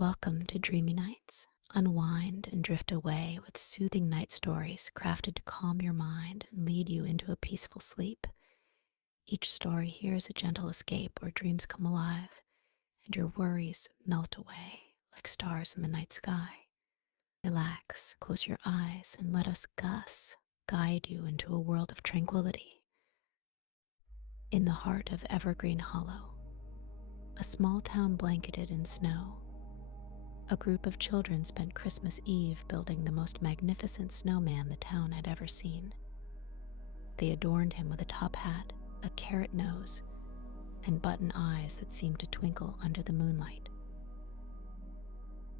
Welcome to Dreamy Nights. Unwind and drift away with soothing night stories crafted to calm your mind and lead you into a peaceful sleep. Each story here is a gentle escape where dreams come alive and your worries melt away like stars in the night sky. Relax, close your eyes, and let us guide you into a world of tranquility. In the heart of Evergreen Hollow, a small town blanketed in snow, a group of children spent Christmas Eve building the most magnificent snowman the town had ever seen. They adorned him with a top hat, a carrot nose, and button eyes that seemed to twinkle under the moonlight.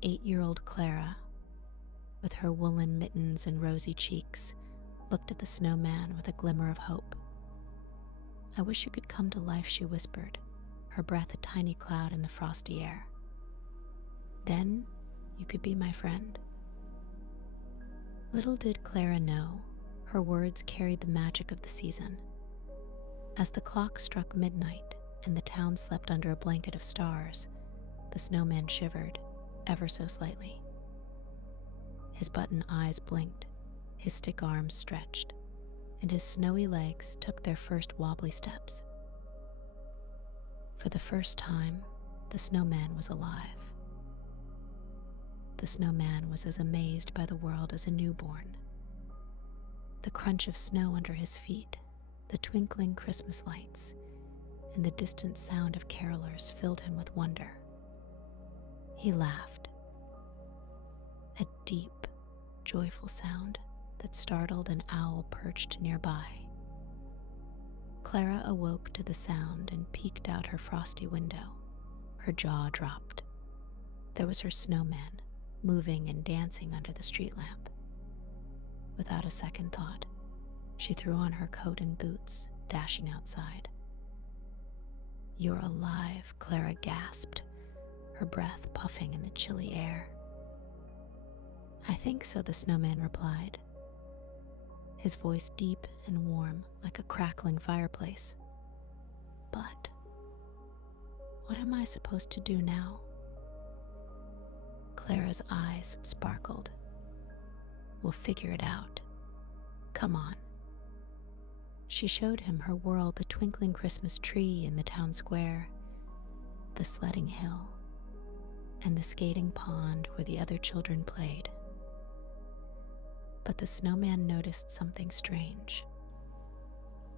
8-year-old Clara, with her woolen mittens and rosy cheeks, looked at the snowman with a glimmer of hope. "I wish you could come to life," she whispered, her breath a tiny cloud in the frosty air. "Then you could be my friend." Little did Clara know, her words carried the magic of the season. As the clock struck midnight and the town slept under a blanket of stars, the snowman shivered, ever so slightly. His button eyes blinked, his stick arms stretched, and his snowy legs took their first wobbly steps. For the first time, the snowman was alive. The snowman was as amazed by the world as a newborn. The crunch of snow under his feet, the twinkling Christmas lights, and the distant sound of carolers filled him with wonder. He laughed, a deep, joyful sound that startled an owl perched nearby. Clara awoke to the sound and peeked out her frosty window. Her jaw dropped. There was her snowman, moving and dancing under the street lamp. Without a second thought, she threw on her coat and boots, dashing outside. "You're alive," Clara gasped, her breath puffing in the chilly air. "I think so," the snowman replied, his voice deep and warm like a crackling fireplace. "But what am I supposed to do now?" Clara's eyes sparkled. "We'll figure it out. Come on." She showed him her world, the twinkling Christmas tree in the town square, the sledding hill, and the skating pond where the other children played. But the snowman noticed something strange.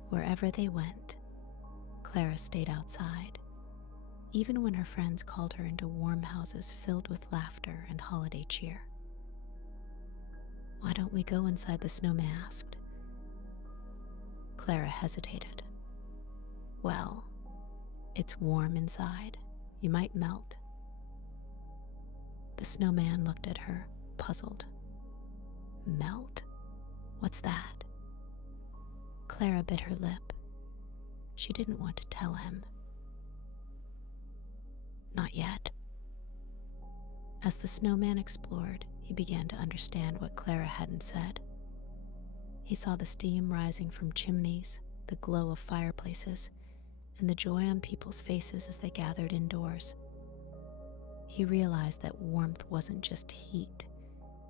Wherever they went, Clara stayed outside, even when her friends called her into warm houses filled with laughter and holiday cheer. "Why don't we go inside?" the snowman asked. Clara hesitated. "Well, it's warm inside. You might melt." The snowman looked at her, puzzled. "Melt? What's that?" Clara bit her lip. She didn't want to tell him. "Not yet." As the snowman explored, he began to understand what Clara hadn't said. He saw the steam rising from chimneys, the glow of fireplaces, and the joy on people's faces as they gathered indoors. He realized that warmth wasn't just heat,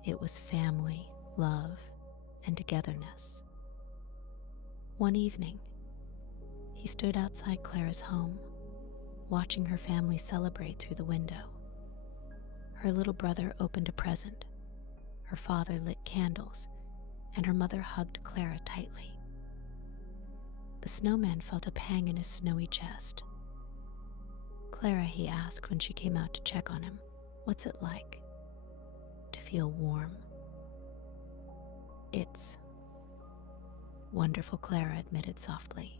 it was family, love, and togetherness. One evening, he stood outside Clara's home, watching her family celebrate through the window. Her little brother opened a present, her father lit candles, and her mother hugged Clara tightly. The snowman felt a pang in his snowy chest. "Clara," he asked when she came out to check on him, "what's it like to feel warm?" "It's wonderful," Clara admitted softly.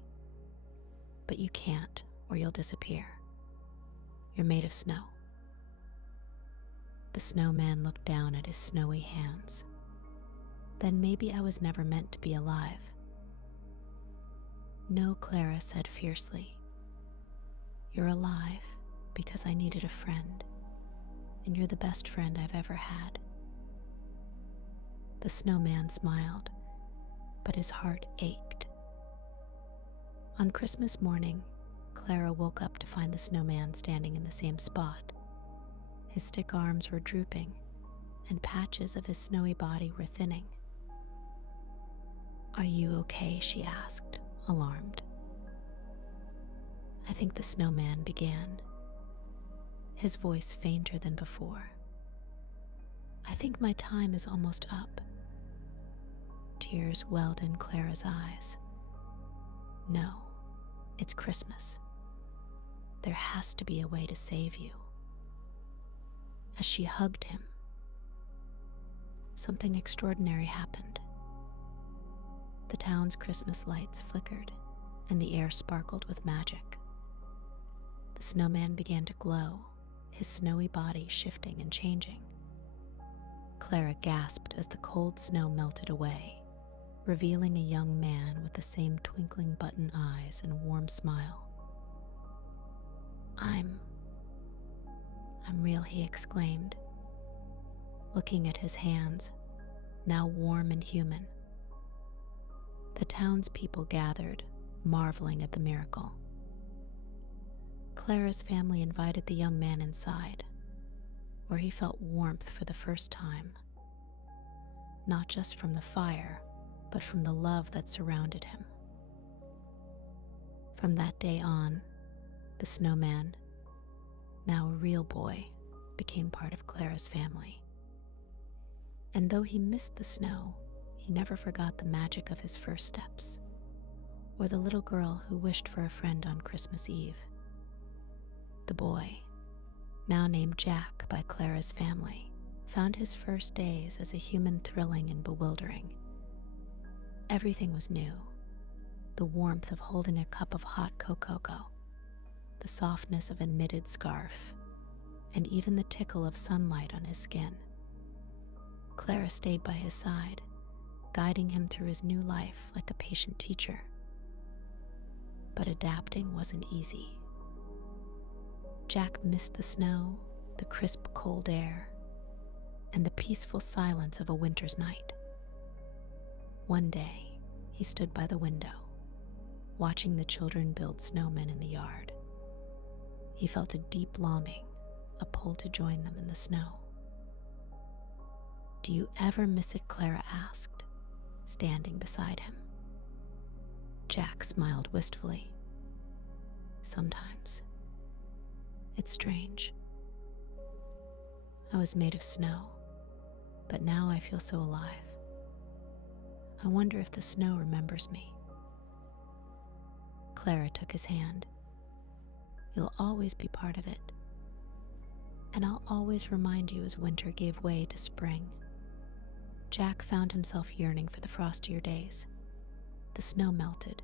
"But you can't, or you'll disappear. You're made of snow." The snowman looked down at his snowy hands. "Then maybe I was never meant to be alive." "No," Clara said fiercely. "You're alive because I needed a friend, and you're the best friend I've ever had." The snowman smiled, but his heart ached. On Christmas morning, Clara woke up to find the snowman standing in the same spot, His stick arms were drooping, and patches of his snowy body were thinning. "Are you okay?" she asked, alarmed. "I think the snowman began," his voice fainter than before. "I think my time is almost up." Tears welled in Clara's eyes. "No, it's Christmas. There has to be a way to save you." As she hugged him, something extraordinary happened. The town's Christmas lights flickered, and the air sparkled with magic. The snowman began to glow, his snowy body shifting and changing. Clara gasped as the cold snow melted away, revealing a young man with the same twinkling button eyes and warm smile. I'm real," he exclaimed, looking at his hands, now warm and human. The townspeople gathered, marveling at the miracle. Clara's family invited the young man inside, where he felt warmth for the first time, not just from the fire, but from the love that surrounded him. From that day on, the snowman, now a real boy, became part of Clara's family. And though he missed the snow, he never forgot the magic of his first steps, or the little girl who wished for a friend on Christmas Eve. The boy, now named Jack by Clara's family, found his first days as a human thrilling and bewildering. Everything was new: the warmth of holding a cup of hot cocoa, the softness of a knitted scarf, and even the tickle of sunlight on his skin. Clara stayed by his side, guiding him through his new life like a patient teacher. But adapting wasn't easy. Jack missed the snow, the crisp cold air, and the peaceful silence of a winter's night. One day, he stood by the window, watching the children build snowmen in the yard. He felt a deep longing, a pull to join them in the snow. "Do you ever miss it?" Clara asked, standing beside him. Jack smiled wistfully. "Sometimes. It's strange. I was made of snow, but now I feel so alive. I wonder if the snow remembers me." Clara took his hand. "You'll always be part of it, and I'll always remind you as winter gave way to spring." Jack found himself yearning for the frostier days. The snow melted,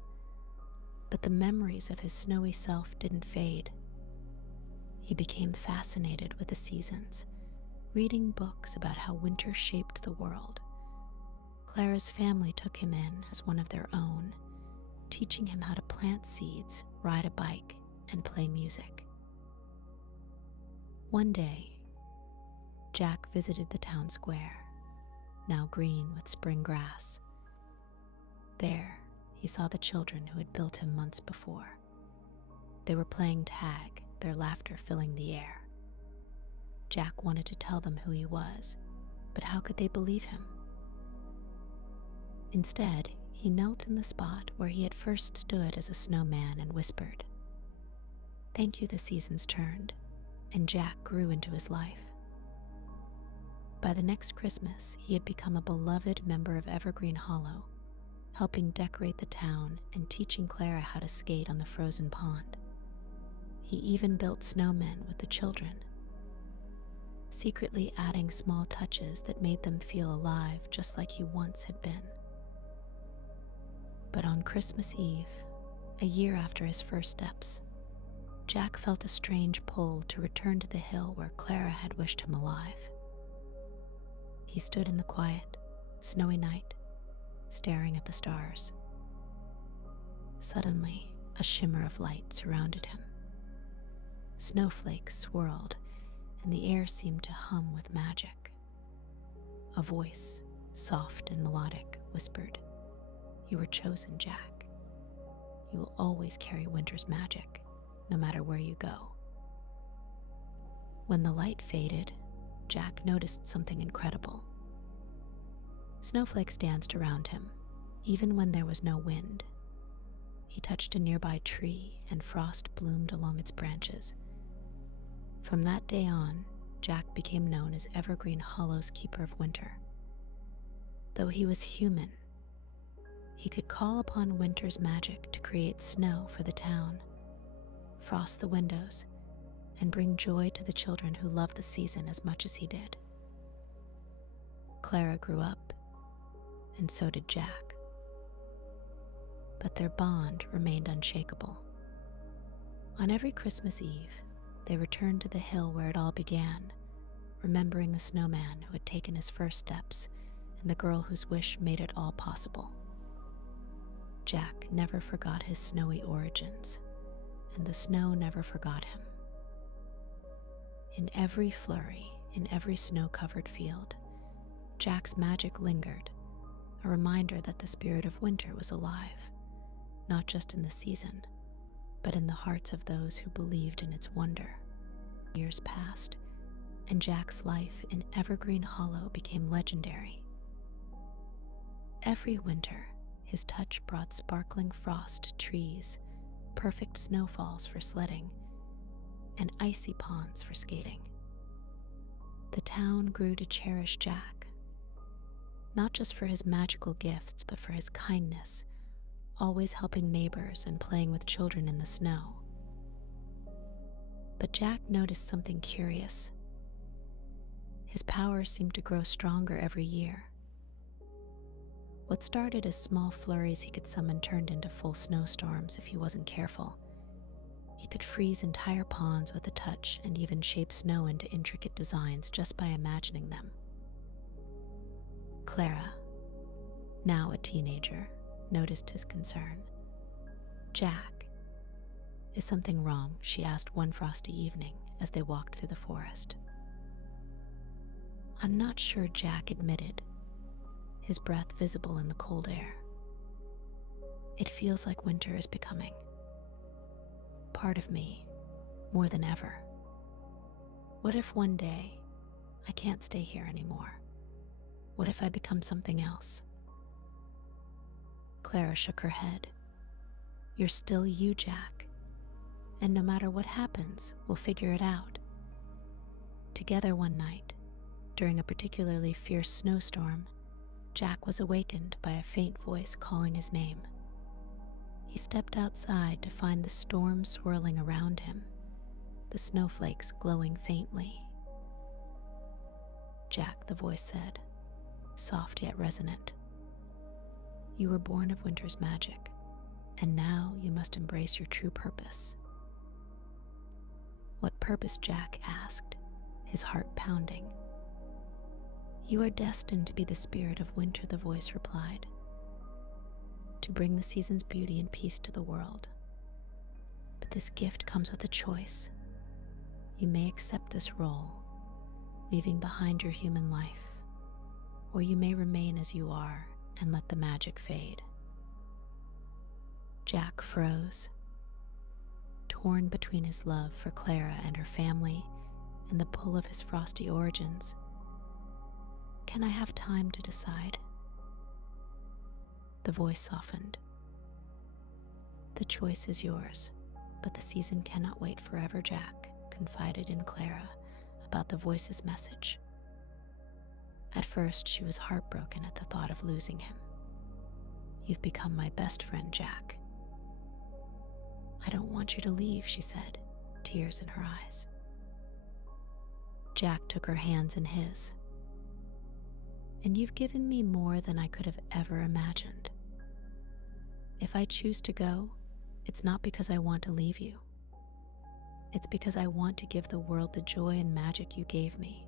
but the memories of his snowy self didn't fade. He became fascinated with the seasons, reading books about how winter shaped the world. Clara's family took him in as one of their own, teaching him how to plant seeds, ride a bike, and play music. One day, Jack visited the town square, now green with spring grass. There, he saw the children who had built him months before. They were playing tag, their laughter filling the air. Jack wanted to tell them who he was, but how could they believe him? Instead, he knelt in the spot where he had first stood as a snowman and whispered, "Thank you." The seasons turned, and Jack grew into his life. By the next Christmas, he had become a beloved member of Evergreen Hollow, helping decorate the town and teaching Clara how to skate on the frozen pond. He even built snowmen with the children, secretly adding small touches that made them feel alive just like he once had been. But on Christmas Eve, a year after his first steps, Jack felt a strange pull to return to the hill where Clara had wished him alive. He stood in the quiet, snowy night, staring at the stars. Suddenly, a shimmer of light surrounded him. Snowflakes swirled, and the air seemed to hum with magic. A voice, soft and melodic, whispered, "You were chosen, Jack. You will always carry winter's magic, no matter where you go." When the light faded, Jack noticed something incredible. Snowflakes danced around him, even when there was no wind. He touched a nearby tree, and frost bloomed along its branches. From that day on, Jack became known as Evergreen Hollow's Keeper of Winter. Though he was human, he could call upon winter's magic to create snow for the town, frost the windows, and bring joy to the children who loved the season as much as he did. Clara grew up, and so did Jack. But their bond remained unshakable. On every Christmas Eve, they returned to the hill where it all began, remembering the snowman who had taken his first steps and the girl whose wish made it all possible. Jack never forgot his snowy origins, and the snow never forgot him. In every flurry, in every snow-covered field, Jack's magic lingered, a reminder that the spirit of winter was alive, not just in the season, but in the hearts of those who believed in its wonder. Years passed, and Jack's life in Evergreen Hollow became legendary. Every winter, his touch brought sparkling frost to trees, perfect snowfalls for sledding, and icy ponds for skating. The town grew to cherish Jack, not just for his magical gifts, but for his kindness, always helping neighbors and playing with children in the snow. But Jack noticed something curious. His powers seemed to grow stronger every year. What started as small flurries he could summon turned into full snowstorms if he wasn't careful. He could freeze entire ponds with a touch and even shape snow into intricate designs just by imagining them. Clara, now a teenager, noticed his concern. "Jack, is something wrong?" she asked one frosty evening as they walked through the forest. "I'm not sure," Jack admitted, his breath visible in the cold air. "It feels like winter is becoming part of me more than ever. What if one day I can't stay here anymore? What if I become something else?" Clara shook her head. "You're still you, Jack, and no matter what happens, we'll figure it out." Together one night, during a particularly fierce snowstorm, Jack was awakened by a faint voice calling his name. He stepped outside to find the storm swirling around him, the snowflakes glowing faintly. "Jack," the voice said, soft yet resonant, "you were born of winter's magic, and now you must embrace your true purpose." "What purpose?" Jack asked, his heart pounding. "You are destined to be the spirit of winter," the voice replied, "to bring the season's beauty and peace to the world. But this gift comes with a choice. You may accept this role, leaving behind your human life, or you may remain as you are and let the magic fade." Jack froze, torn between his love for Clara and her family and the pull of his frosty origins. "Can I have time to decide?" The voice softened. "The choice is yours, but the season cannot wait forever," Jack confided in Clara about the voice's message. At first, she was heartbroken at the thought of losing him. "You've become my best friend, Jack." "I don't want you to leave," she said, tears in her eyes. Jack took her hands in his. "And you've given me more than I could have ever imagined. If I choose to go, it's not because I want to leave you. It's because I want to give the world the joy and magic you gave me."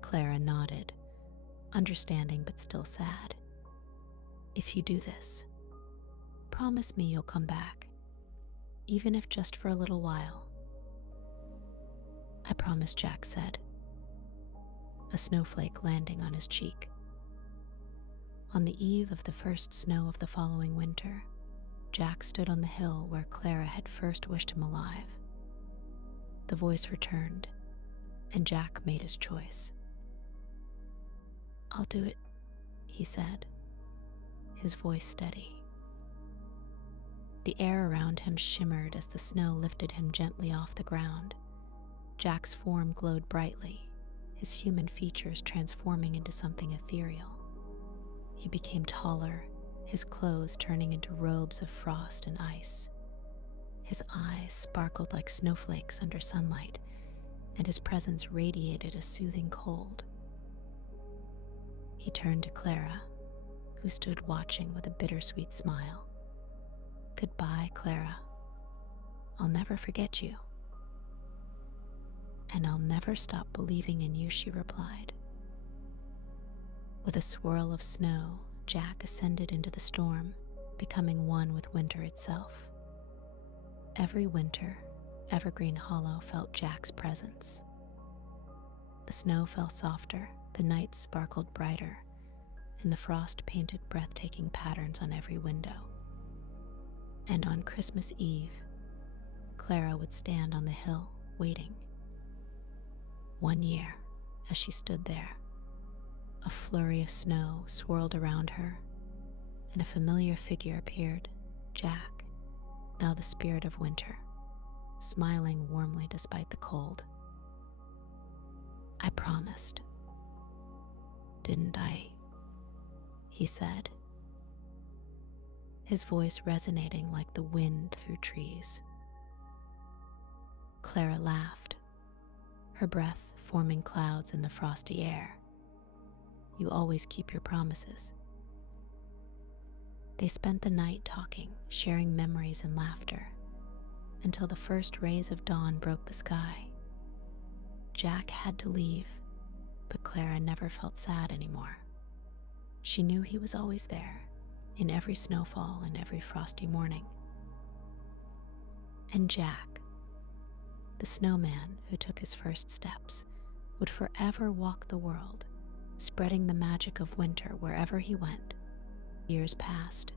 Clara nodded, understanding but still sad. "If you do this, promise me you'll come back, even if just for a little while." "I promise," Jack said, a snowflake landing on his cheek. On the eve of the first snow of the following winter, Jack stood on the hill where Clara had first wished him alive. The voice returned, and Jack made his choice. "I'll do it," he said, his voice steady. The air around him shimmered as the snow lifted him gently off the ground. Jack's form glowed brightly, his human features transforming into something ethereal. He became taller, his clothes turning into robes of frost and ice. His eyes sparkled like snowflakes under sunlight, and his presence radiated a soothing cold. He turned to Clara, who stood watching with a bittersweet smile. "Goodbye, Clara. I'll never forget you." "And I'll never stop believing in you," she replied. With a swirl of snow, Jack ascended into the storm, becoming one with winter itself. Every winter, Evergreen Hollow felt Jack's presence. The snow fell softer, the nights sparkled brighter, and the frost painted breathtaking patterns on every window. And on Christmas Eve, Clara would stand on the hill, waiting. One year, as she stood there, a flurry of snow swirled around her, and a familiar figure appeared, Jack, now the spirit of winter, smiling warmly despite the cold. "I promised, didn't I?" he said, his voice resonating like the wind through trees. Clara laughed, her breath forming clouds in the frosty air. "You always keep your promises." They spent the night talking, sharing memories and laughter, until the first rays of dawn broke the sky. Jack had to leave, but Clara never felt sad anymore. She knew he was always there, in every snowfall and every frosty morning. And Jack, the snowman who took his first steps, would forever walk the world, spreading the magic of winter wherever he went. Years passed,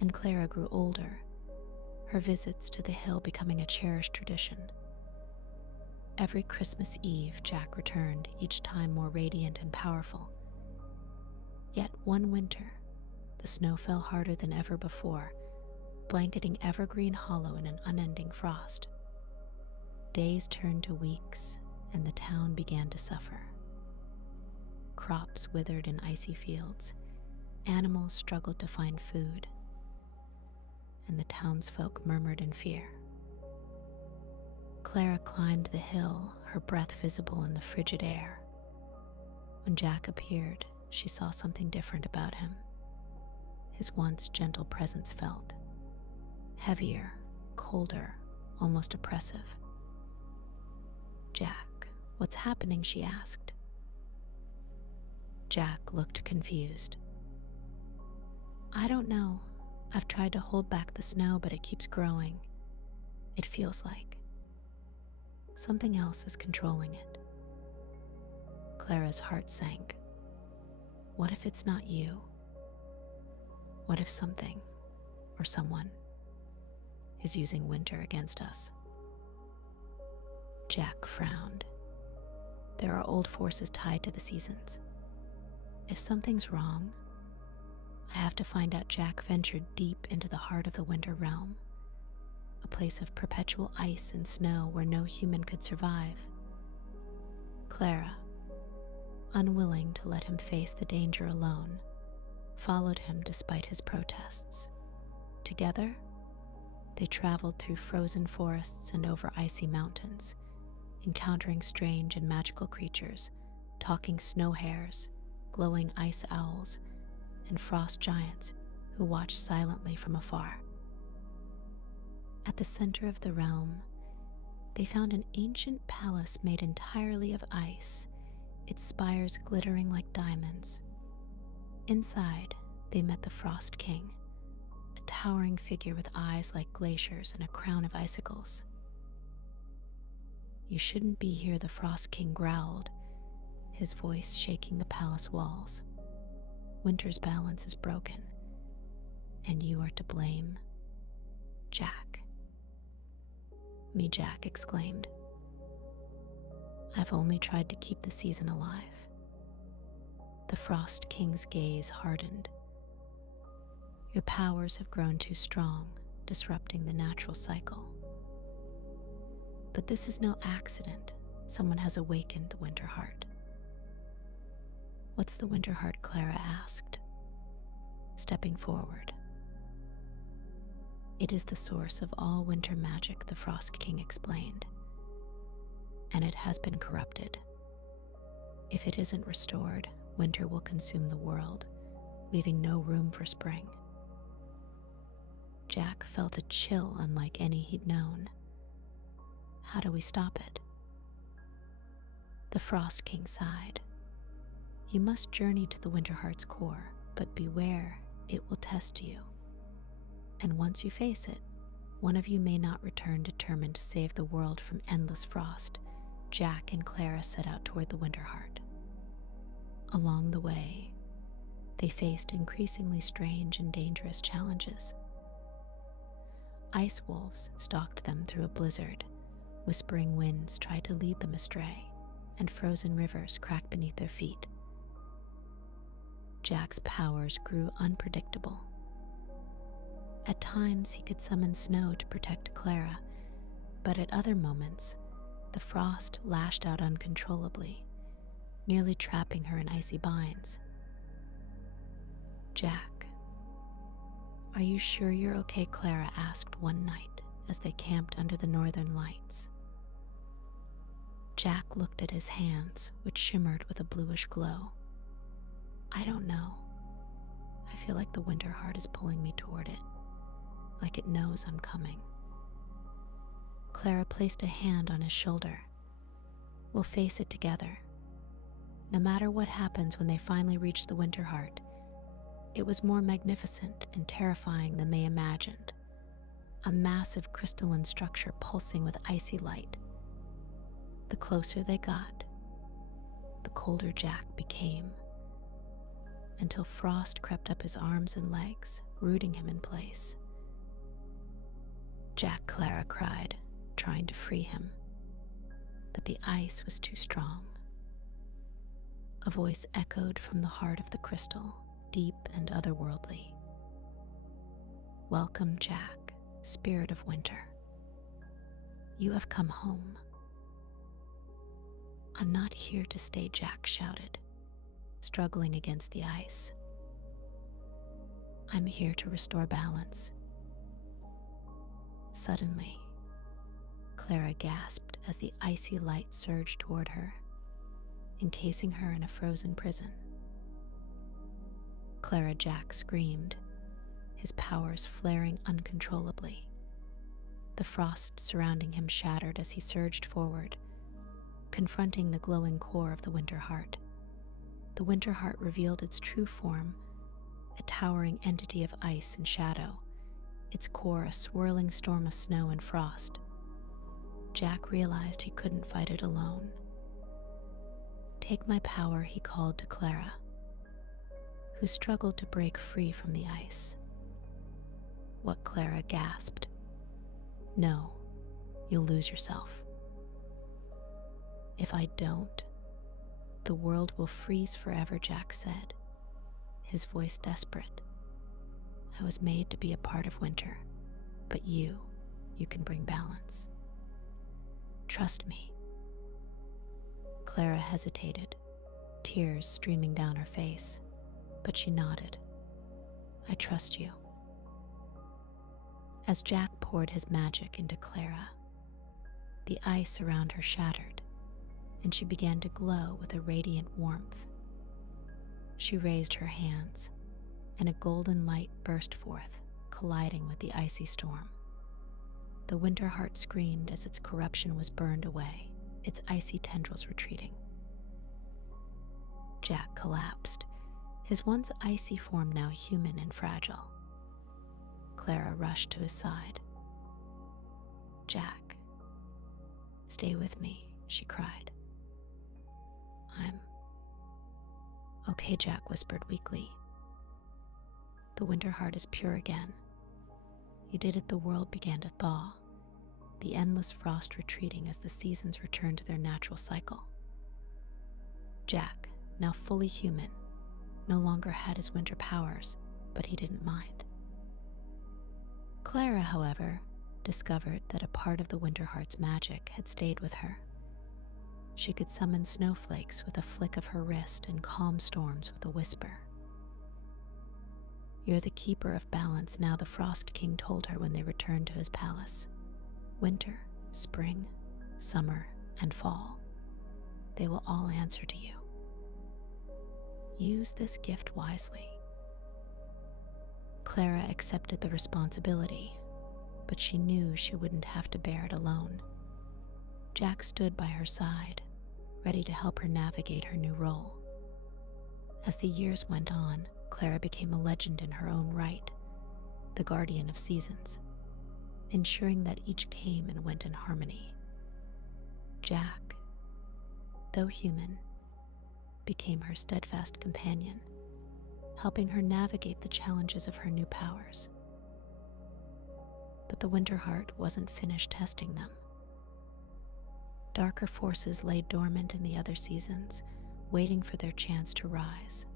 and Clara grew older, her visits to the hill becoming a cherished tradition. Every Christmas Eve, Jack returned, each time more radiant and powerful. Yet one winter, the snow fell harder than ever before, blanketing Evergreen Hollow in an unending frost. Days turned to weeks, and the town began to suffer. Crops withered in icy fields, animals struggled to find food, and the townsfolk murmured in fear. Clara climbed the hill, her breath visible in the frigid air. When Jack appeared, she saw something different about him. His once gentle presence felt heavier, colder, almost oppressive. "Jack, what's happening?" she asked. Jack looked confused. "I don't know. I've tried to hold back the snow, but it keeps growing. It feels like something else is controlling it." Clara's heart sank. What if it's not you? What if something, or someone, is using winter against us? Jack frowned. There are old forces tied to the seasons. If something's wrong, I have to find out. Jack ventured deep into the heart of the winter realm, a place of perpetual ice and snow where no human could survive. Clara, unwilling to let him face the danger alone, followed him despite his protests. Together, they traveled through frozen forests and over icy mountains, encountering strange and magical creatures, talking snow hares, glowing ice owls, and frost giants who watched silently from afar. At the center of the realm, they found an ancient palace made entirely of ice, its spires glittering like diamonds. Inside, they met the Frost King, a towering figure with eyes like glaciers and a crown of icicles. "You shouldn't be here," the Frost King growled, his voice shaking the palace walls. "Winter's balance is broken, and you are to blame, Jack." me," Jack exclaimed. "I've only tried to keep the season alive." The Frost King's gaze hardened. "Your powers have grown too strong, disrupting the natural cycle. But this is no accident. Someone has awakened the Winter Heart." "What's the Winter Heart?" Clara asked, stepping forward. "It is the source of all winter magic," the Frost King explained, "and it has been corrupted. If it isn't restored, winter will consume the world, leaving no room for spring." Jack felt a chill unlike any he'd known. "How do we stop it?" The Frost King sighed. "You must journey to the Winter Heart's core, but beware, it will test you. And once you face it, one of you may not return determined to save the world from endless frost." Jack and Clara set out toward the Winter Heart. Along the way, they faced increasingly strange and dangerous challenges. Ice wolves stalked them through a blizzard, whispering winds tried to lead them astray, and frozen rivers cracked beneath their feet. Jack's powers grew unpredictable. At times he could summon snow to protect Clara, but at other moments, the frost lashed out uncontrollably, nearly trapping her in icy binds. "Jack, are you sure you're okay?" Clara asked one night as they camped under the northern lights. Jack looked at his hands, which shimmered with a bluish glow. "I don't know. I feel like the Winter Heart is pulling me toward it, like it knows I'm coming." Clara placed a hand on his shoulder. "We'll face it together. No matter what happens when they finally reach the Winter Heart, it was more magnificent and terrifying than they imagined. A massive crystalline structure pulsing with icy light. The closer they got, the colder Jack became, until frost crept up his arms and legs, rooting him in place. "Jack," Clara cried, trying to free him, but the ice was too strong. A voice echoed from the heart of the crystal, deep and otherworldly. "Welcome, Jack, spirit of winter. You have come home." "I'm not here to stay," Jack shouted, struggling against the ice. "I'm here to restore balance." Suddenly, Clara gasped as the icy light surged toward her, encasing her in a frozen prison. Jack screamed, his powers flaring uncontrollably. The frost surrounding him shattered as he surged forward, confronting the glowing core of the Winter Heart. The Winter Heart revealed its true form, a towering entity of ice and shadow, its core a swirling storm of snow and frost. Jack realized he couldn't fight it alone. "Take my power," he called to Clara, who struggled to break free from the ice. What? Clara gasped. "No, you'll lose yourself." "If I don't, the world will freeze forever," Jack said, his voice desperate. "I was made to be a part of winter, but you can bring balance. Trust me." Clara hesitated, tears streaming down her face, but she nodded. "I trust you." As Jack poured his magic into Clara, the ice around her shattered, and she began to glow with a radiant warmth. She raised her hands, and a golden light burst forth, colliding with the icy storm. The Winter Heart screamed as its corruption was burned away, its icy tendrils retreating. Jack collapsed, his once icy form now human and fragile. Clara rushed to his side. "Jack, stay with me," she cried. "I'm okay," Jack whispered weakly. "The Winter Heart is pure again. You did it," the world began to thaw, the endless frost retreating as the seasons returned to their natural cycle. Jack, now fully human, no longer had his winter powers, but he didn't mind. Clara, however, discovered that a part of the Winterheart's magic had stayed with her. She could summon snowflakes with a flick of her wrist and calm storms with a whisper. "You're the keeper of balance now," the Frost King told her when they returned to his palace. "Winter, spring, summer, and fall. They will all answer to you. Use this gift wisely." Clara accepted the responsibility, but she knew she wouldn't have to bear it alone. Jack stood by her side, ready to help her navigate her new role. As the years went on, Clara became a legend in her own right, the guardian of seasons, ensuring that each came and went in harmony. Jack, though human, became her steadfast companion, helping her navigate the challenges of her new powers. But the Winterheart wasn't finished testing them. Darker forces lay dormant in the other seasons, waiting for their chance to rise.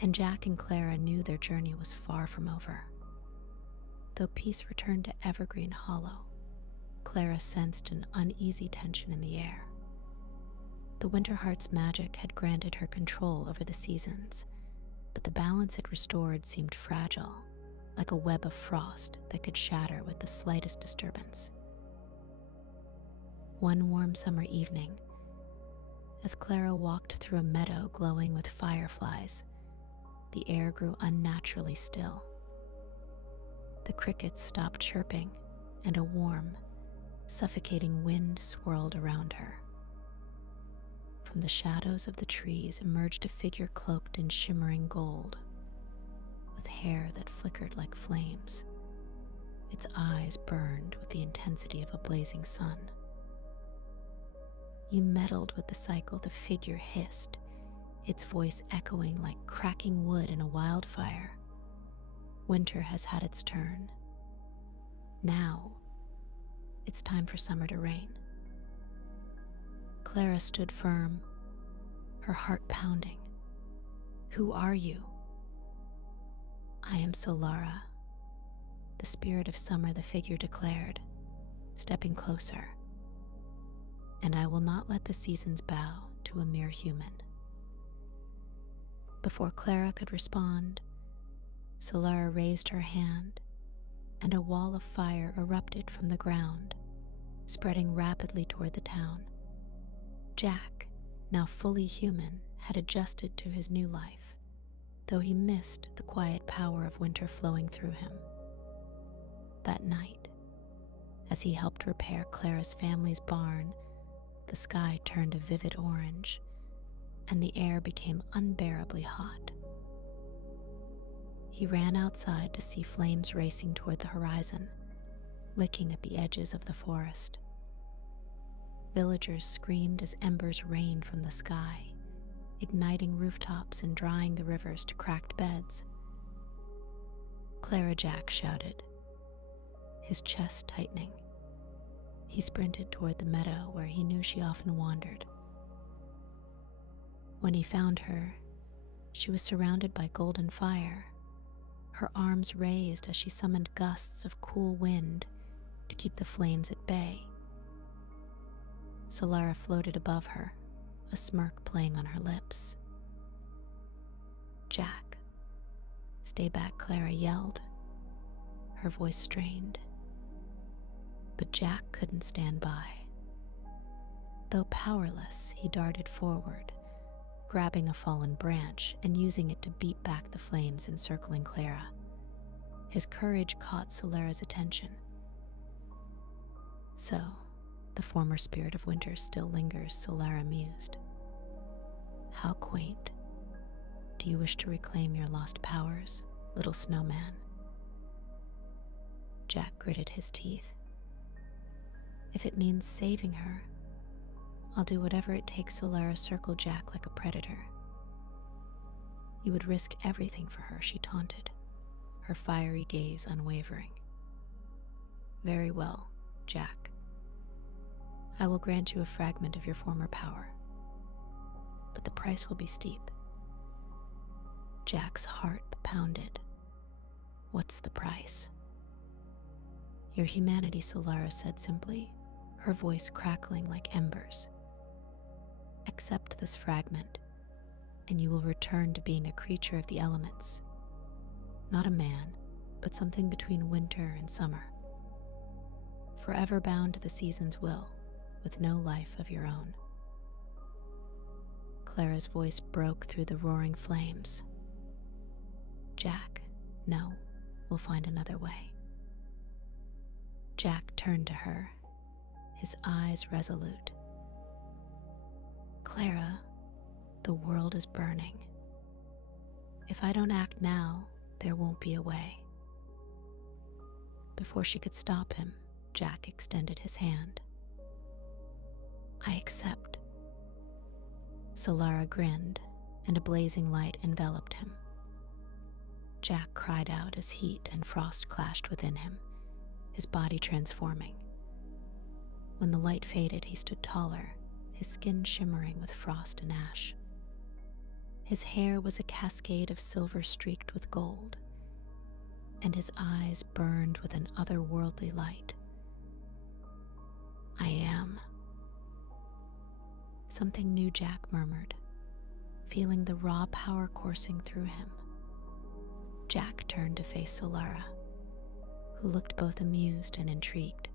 And Jack and Clara knew their journey was far from over. Though peace returned to Evergreen Hollow, Clara sensed an uneasy tension in the air. The Winterheart's magic had granted her control over the seasons, but the balance it restored seemed fragile, like a web of frost that could shatter with the slightest disturbance. One warm summer evening, as Clara walked through a meadow glowing with fireflies, the air grew unnaturally still. The crickets stopped chirping, and a warm, suffocating wind swirled around her. From the shadows of the trees emerged a figure cloaked in shimmering gold, with hair that flickered like flames. Its eyes burned with the intensity of a blazing sun. "You meddled with the cycle," the figure hissed, its voice echoing like cracking wood in a wildfire. "Winter has had its turn. Now, it's time for summer to reign." Clara stood firm, her heart pounding. "Who are you?" "I am Solara, the spirit of summer," the figure declared, stepping closer. "And I will not let the seasons bow to a mere human." Before Clara could respond, Solara raised her hand, and a wall of fire erupted from the ground, spreading rapidly toward the town. Jack, now fully human, had adjusted to his new life, though he missed the quiet power of winter flowing through him. That night, as he helped repair Clara's family's barn, the sky turned a vivid orange, and the air became unbearably hot. He ran outside to see flames racing toward the horizon, licking at the edges of the forest. Villagers screamed as embers rained from the sky, igniting rooftops and drying the rivers to cracked beds. "Clara!" Jack shouted, his chest tightening. He sprinted toward the meadow where he knew she often wandered. When he found her, she was surrounded by golden fire, her arms raised as she summoned gusts of cool wind to keep the flames at bay. Solara floated above her, a smirk playing on her lips. "Jack, stay back," Clara yelled, her voice strained. But Jack couldn't stand by. Though powerless, he darted forward, grabbing a fallen branch and using it to beat back the flames encircling Clara. His courage caught Solara's attention. "So, the former spirit of winter still lingers," Solara mused. "How quaint. Do you wish to reclaim your lost powers, little snowman?" Jack gritted his teeth. "If it means saving her, I'll do whatever it takes." Solara circled Jack like a predator. "You would risk everything for her," she taunted, her fiery gaze unwavering. "Very well," Jack. I will grant you a fragment of your former power, but the price will be steep. Jack's heart pounded. What's the price? Your humanity, Solara said simply, her voice crackling like embers. Accept this fragment, and you will return to being a creature of the elements. Not a man, but something between winter and summer. Forever bound to the season's will, with no life of your own. Clara's voice broke through the roaring flames. Jack, no, we'll find another way. Jack turned to her, his eyes resolute. Clara, the world is burning. If I don't act now, there won't be a way. Before she could stop him, Jack extended his hand. I accept. Solara grinned, and a blazing light enveloped him. Jack cried out as heat and frost clashed within him, his body transforming. When the light faded, he stood taller, his skin shimmering with frost and ash. His hair was a cascade of silver streaked with gold, and his eyes burned with an otherworldly light. I am. Something new, Jack murmured, feeling the raw power coursing through him. Jack turned to face Solara, who looked both amused and intrigued.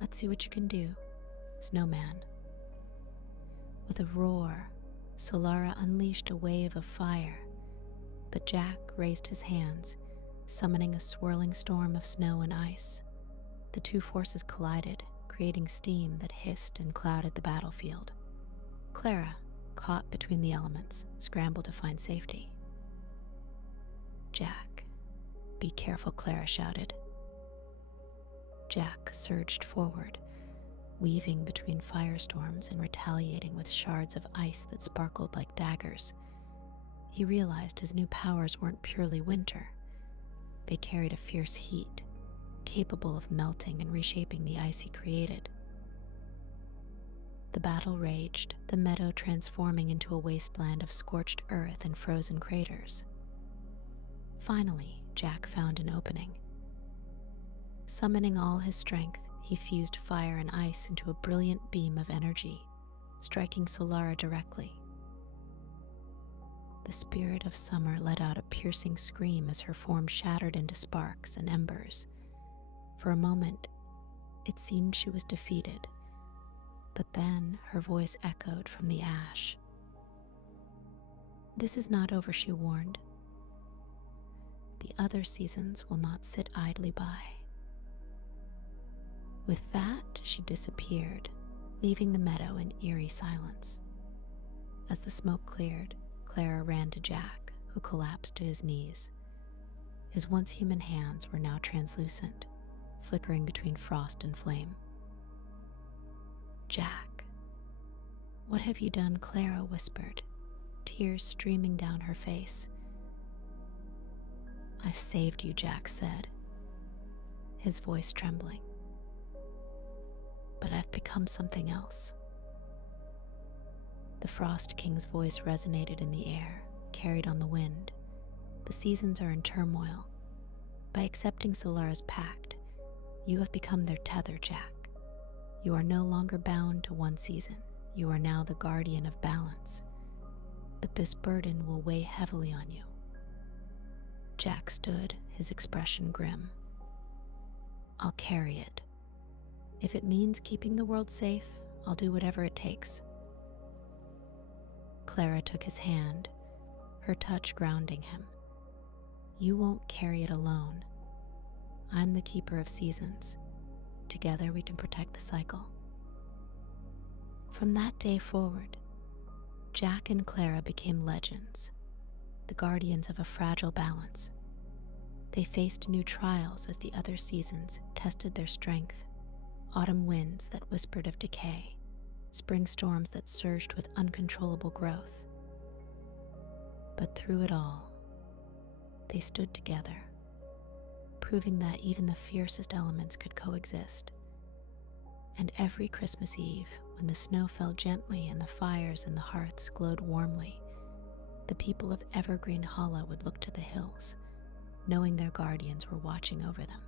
Let's see what you can do, Snowman. With a roar, Solara unleashed a wave of fire, but Jack raised his hands, summoning a swirling storm of snow and ice. The two forces collided, creating steam that hissed and clouded the battlefield. Clara, caught between the elements, scrambled to find safety. Jack, be careful, Clara shouted. Jack surged forward, weaving between firestorms and retaliating with shards of ice that sparkled like daggers. He realized his new powers weren't purely winter. They carried a fierce heat, capable of melting and reshaping the ice he created. The battle raged, the meadow transforming into a wasteland of scorched earth and frozen craters. Finally, Jack found an opening. Summoning all his strength, he fused fire and ice into a brilliant beam of energy, striking Solara directly. The spirit of summer let out a piercing scream as her form shattered into sparks and embers. For a moment, it seemed she was defeated, but then her voice echoed from the ash. This is not over, she warned. The other seasons will not sit idly by. With that, she disappeared, leaving the meadow in eerie silence. As the smoke cleared, Clara ran to Jack, who collapsed to his knees. His once human hands were now translucent, flickering between frost and flame. Jack, what have you done? Clara whispered, tears streaming down her face. I've saved you, Jack said, his voice trembling. But I've become something else. The Frost King's voice resonated in the air, carried on the wind. The seasons are in turmoil. By accepting Solara's pact, you have become their tether, Jack. You are no longer bound to one season. You are now the guardian of balance. But this burden will weigh heavily on you. Jack stood, his expression grim. I'll carry it. If it means keeping the world safe, I'll do whatever it takes. Clara took his hand, her touch grounding him. You won't carry it alone. I'm the keeper of seasons. Together we can protect the cycle. From that day forward, Jack and Clara became legends, the guardians of a fragile balance. They faced new trials as the other seasons tested their strength. Autumn winds that whispered of decay, spring storms that surged with uncontrollable growth. But through it all, they stood together, proving that even the fiercest elements could coexist. And every Christmas Eve, when the snow fell gently and the fires in the hearths glowed warmly, the people of Evergreen Hollow would look to the hills, knowing their guardians were watching over them.